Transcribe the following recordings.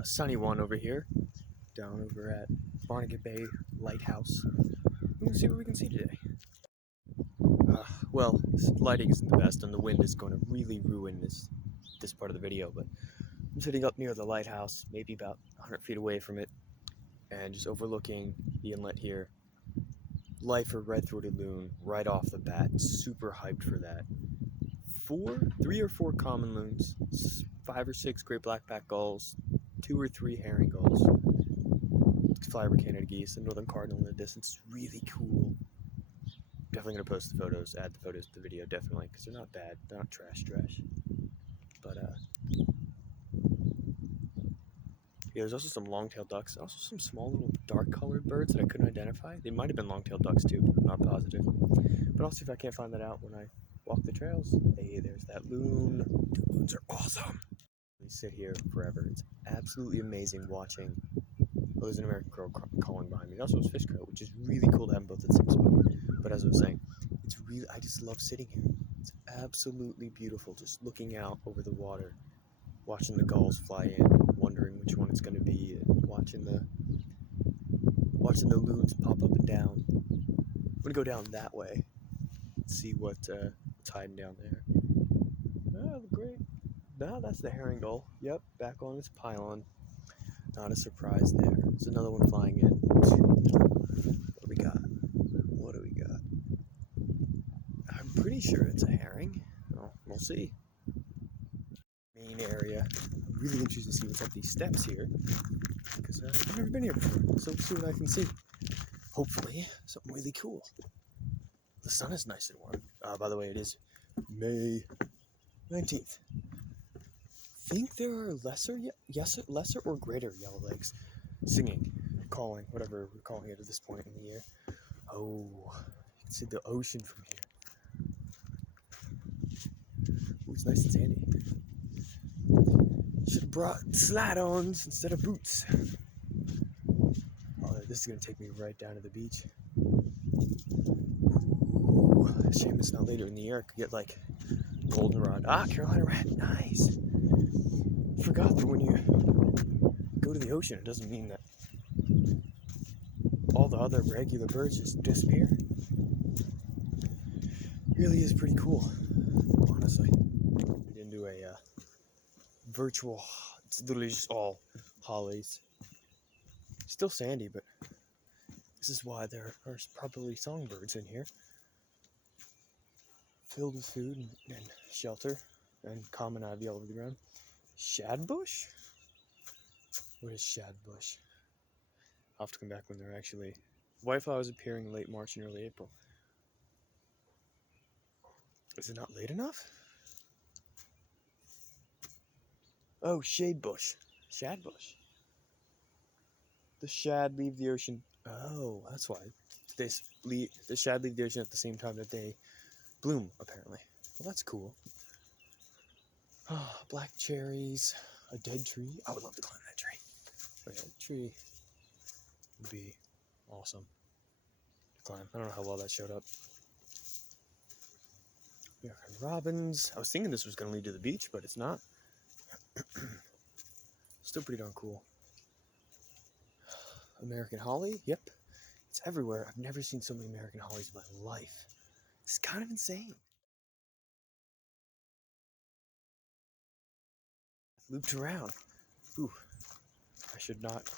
a sunny one over here, down over at Barnegat Lighthouse. We'll see what we can see today. Well, lighting isn't the best, and the wind is going to really ruin this part of the video, but I'm sitting up near the lighthouse, maybe about 100 feet away from it, and just overlooking the inlet here. Lifer red-throated loon right off the bat, super hyped for that. 3 or 4 common loons, 5 or 6 great blackback gulls, 2 or 3 herring gulls, flyover Canada geese, and northern cardinal in the distance. Really cool. Definitely gonna post the photos, add the photos to the video, definitely, because they're not bad, they're not trash. But yeah, there's also some long-tailed ducks, also some small little dark-colored birds that I couldn't identify. They might have been long-tailed ducks too, but I'm not positive. But I'll see if I can't find that out when I walk the trails. Hey, there's that loon. Dude, loons are awesome. They sit here forever. It's absolutely amazing watching. Oh, there's an American crow calling behind me. There also was fish crow, which is really cool to have them both at the same spot. But as I was saying, I just love sitting here. It's absolutely beautiful, just looking out over the water, watching the gulls fly in, wondering which one it's going to be, and watching the loons pop up and down. I'm going to go down that way and see what's hiding down there. Oh, great. No, that's the herring gull. Yep, back on its pylon. Not a surprise there. There's another one flying in. What do we got? I'm pretty sure it's a herring. Well, we'll see. Main area. I'm really interested to see what's up these steps here, because I've never been here before, so we'll see what I can see. Hopefully, something really cool. The sun is nice and warm. By the way, it is May 19th. I think there are lesser or greater yellowlegs singing, calling, whatever we're calling it at this point in the year. Oh, you can see the ocean from here. Ooh, it's nice and sandy. Should have brought slide-ons instead of boots. Oh, this is going to take me right down to the beach. Ooh, shame it's not later in the year. I could get like goldenrod. Carolina rat, nice. Forgot that when you go to the ocean, it doesn't mean that all the other regular birds just disappear. Really is pretty cool, honestly. We didn't do a virtual, it's literally just all hollies. Still sandy, but this is why there are probably songbirds in here. Filled with food and shelter and common ivy all over the ground. Shadbush? What is shadbush? I'll have to come back when they're actually... White flowers appearing in late March and early April. Is it not late enough? Oh, shadebush. Shadbush. The shad leave the ocean. Oh, that's why. The shad leave the ocean at the same time that they bloom, apparently. Well, that's cool. Black cherries. A dead tree. I would love to climb that tree. Oh, yeah, the tree would be awesome to climb. I don't know how well that showed up. American robins. I was thinking this was going to lead to the beach, but it's not. Still pretty darn cool. American holly. Yep. It's everywhere. I've never seen so many American hollies in my life. It's kind of insane. Looped around. Ooh. I should not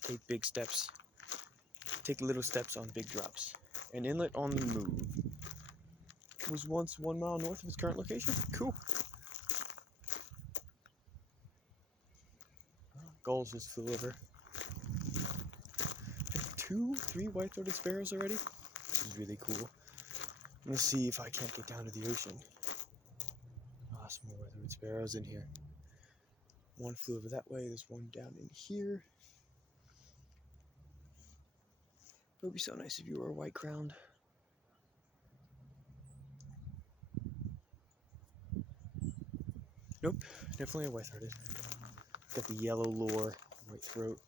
take big steps. Take little steps on big drops. An inlet on the move. It was once 1 mile north of its current location. Cool. Gulls just flew over. 2, 3 white-throated sparrows already. This is really cool. I'm gonna see if I can't get down to the ocean. Some more white-throated sparrows in here. One flew over that way. There's one down in here. It would be so nice if you were white-crowned. Nope, definitely a white-throated. Got the yellow lure, white throat.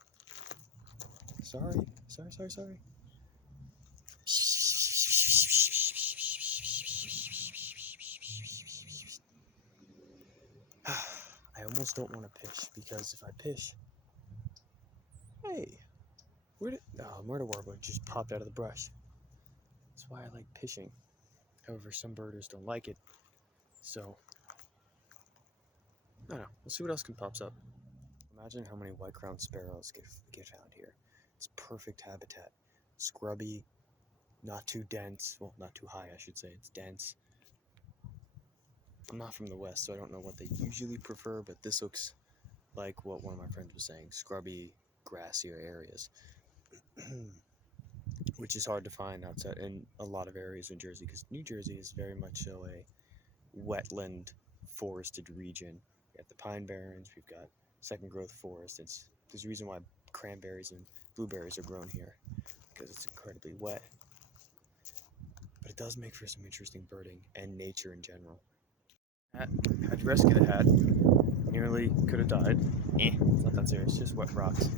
Sorry. I almost don't want to pish, because if I pish, Hey, where did... Oh, murder warbler just popped out of the brush. That's why I like fishing. However, some birders don't like it. So, I don't know. We'll see what else pops up. Imagine how many white-crowned sparrows get found here. It's perfect habitat. Scrubby, not too dense. Well, not too high, I should say. It's dense. I'm not from the West, so I don't know what they usually prefer, but this looks like what one of my friends was saying. Scrubby, grassier areas. Which is hard to find outside in a lot of areas in Jersey, because New Jersey is very much so a wetland, forested region. We got the Pine Barrens, we've got second growth forest. There's a reason why cranberries and blueberries are grown here, because it's incredibly wet. But it does make for some interesting birding and nature in general. Had to rescue the hat. Nearly could have died. It's not that serious, just wet rocks.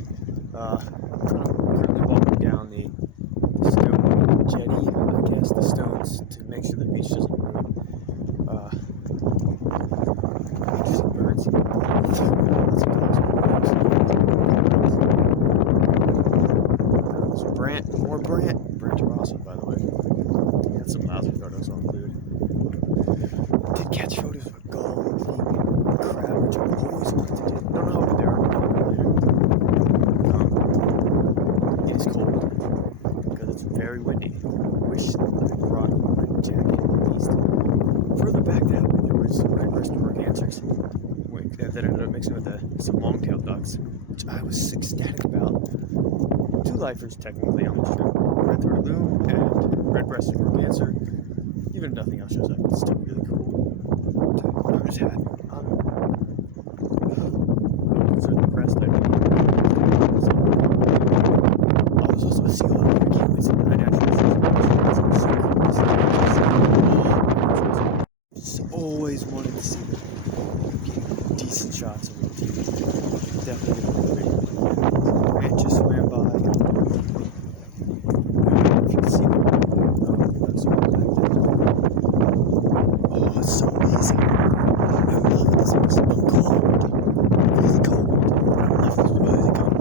Currently walking down the stone jetty, I guess, the stones, to make sure the beach doesn't ruin. Interesting birds. There's Brant, more Brant. Brant are awesome, by the way. Got some lousy photos I'll include. Did catch photos of a gull eating crab, which I've always wanted to do. Don't know how good they are. It is cold because it's very windy. Wish I brought my jacket at least. Further back that way, there was some red-breasted mergansers that ended up mixing with some long-tailed ducks, which I was ecstatic about. Two lifers technically on this trip: red-throated loon and red-breasted merganser. Even if nothing else shows up, it's still really cool. I'm just happy. I'm so depressed I can't. Oh, there's also a seal out there. I can't wait to see the high-natural seas. Just always wanted to see them. Getting decent shots of them. Definitely gonna be great. Grant just swam by. If you can see them. Oh, it's so amazing. I love this. It's so cold. Really cold. I love this really cold.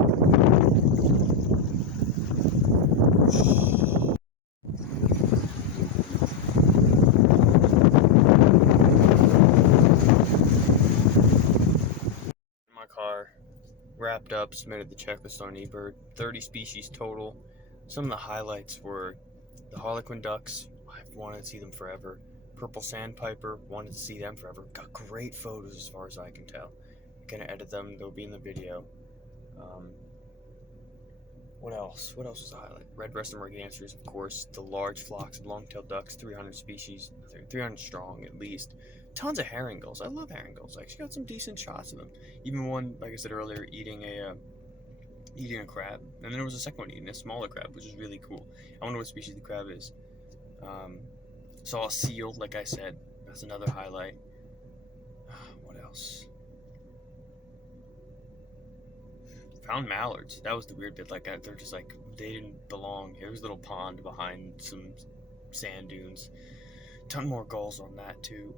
My car, wrapped up, submitted the checklist on eBird. 30 species total. Some of the highlights were the harlequin ducks. I've wanted to see them forever. Purple sandpiper, wanted to see them forever. Got great photos as far as I can tell. I'm gonna edit them, they'll be in the video. What else? What else was a highlight? Red-breasted mergansers, of course. The large flocks of long-tailed ducks, 300 species, 300 strong at least. Tons of herring gulls. I love herring gulls. I actually got some decent shots of them. Even one, like I said earlier, eating a crab. And then there was a second one eating a smaller crab, which is really cool. I wonder what species the crab is. Saw a seal, like I said. That's another highlight. What else? Found mallards. That was the weird bit. Like, they're just like, they didn't belong. There was a little pond behind some sand dunes. Ton more gulls on that too.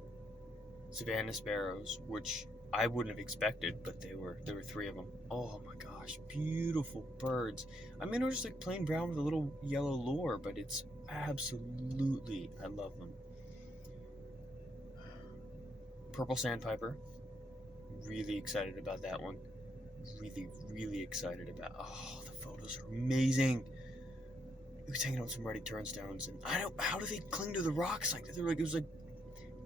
Savannah sparrows, which I wouldn't have expected, but there were 3 of them. Oh my gosh, beautiful birds. I mean, they're just like plain brown with a little yellow lure, but it's absolutely, I love them. Purple sandpiper. Really excited about that one. Really excited about. Oh, the photos are amazing. He was hanging on some ruddy turnstones, and how do they cling to the rocks like that? It was like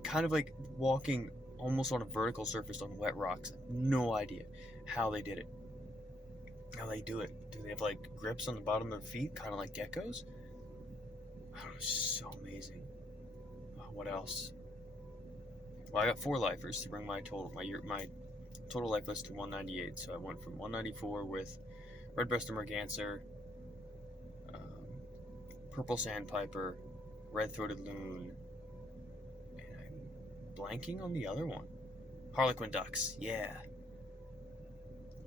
kind of like walking almost on a vertical surface on wet rocks. No idea how they did it. How they do it. Do they have like grips on the bottom of their feet, kind of like geckos? I don't know, so amazing. What else? Well, I got 4 lifers to bring my total life list to 198. So I went from 194 with red-breasted merganser, purple sandpiper, red-throated loon, and I'm blanking on the other one. Harlequin ducks, yeah.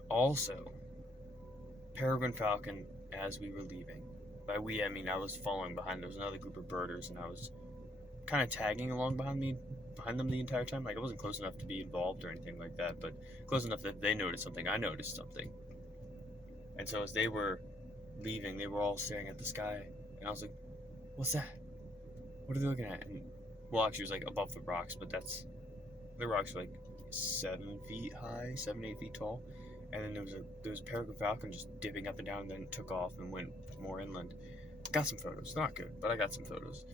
Also, peregrine falcon as we were leaving. By we, I mean I was following behind. There was another group of birders, and I was kind of tagging along behind them the entire time. Like, I wasn't close enough to be involved or anything like that, but close enough that they noticed something, I noticed something. And so as they were leaving, they were all staring at the sky, and I was like, "What's that? What are they looking at?" And well, actually, it was like above the rocks, but the rocks were like 7 feet high, 7, 8 feet tall, and then there was a peregrine falcon just dipping up and down, and then took off and went more inland. Got some photos, not good, but I got some photos.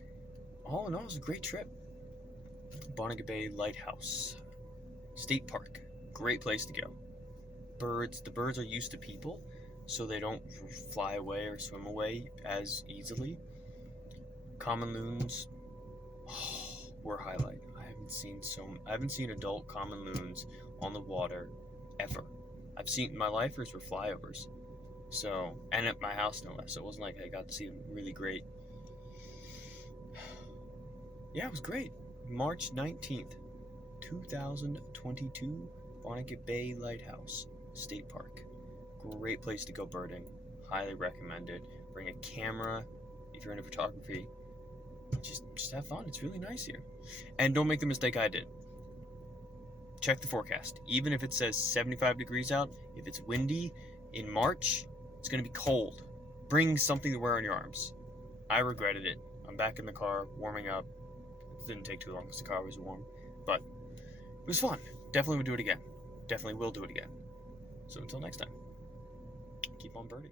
All in all, it was a great trip. Barnegat Lighthouse State Park, great place to go. The birds are used to people, so they don't fly away or swim away as easily. Common loons were a highlight. I haven't seen adult common loons on the water ever. I've seen my lifers were flyovers, so, and at my house no less. So it wasn't like I got to see them really great. Yeah, it was great. March 19th, 2022, Barnegat Lighthouse State Park. Great place to go birding. Highly recommended. Bring a camera if you're into photography. Just have fun. It's really nice here. And don't make the mistake I did. Check the forecast. Even if it says 75 degrees out, if it's windy in March, it's going to be cold. Bring something to wear on your arms. I regretted it. I'm back in the car, warming up. It didn't take too long because the car was warm. But it was fun. Definitely would do it again. Definitely will do it again. So until next time, keep on birding.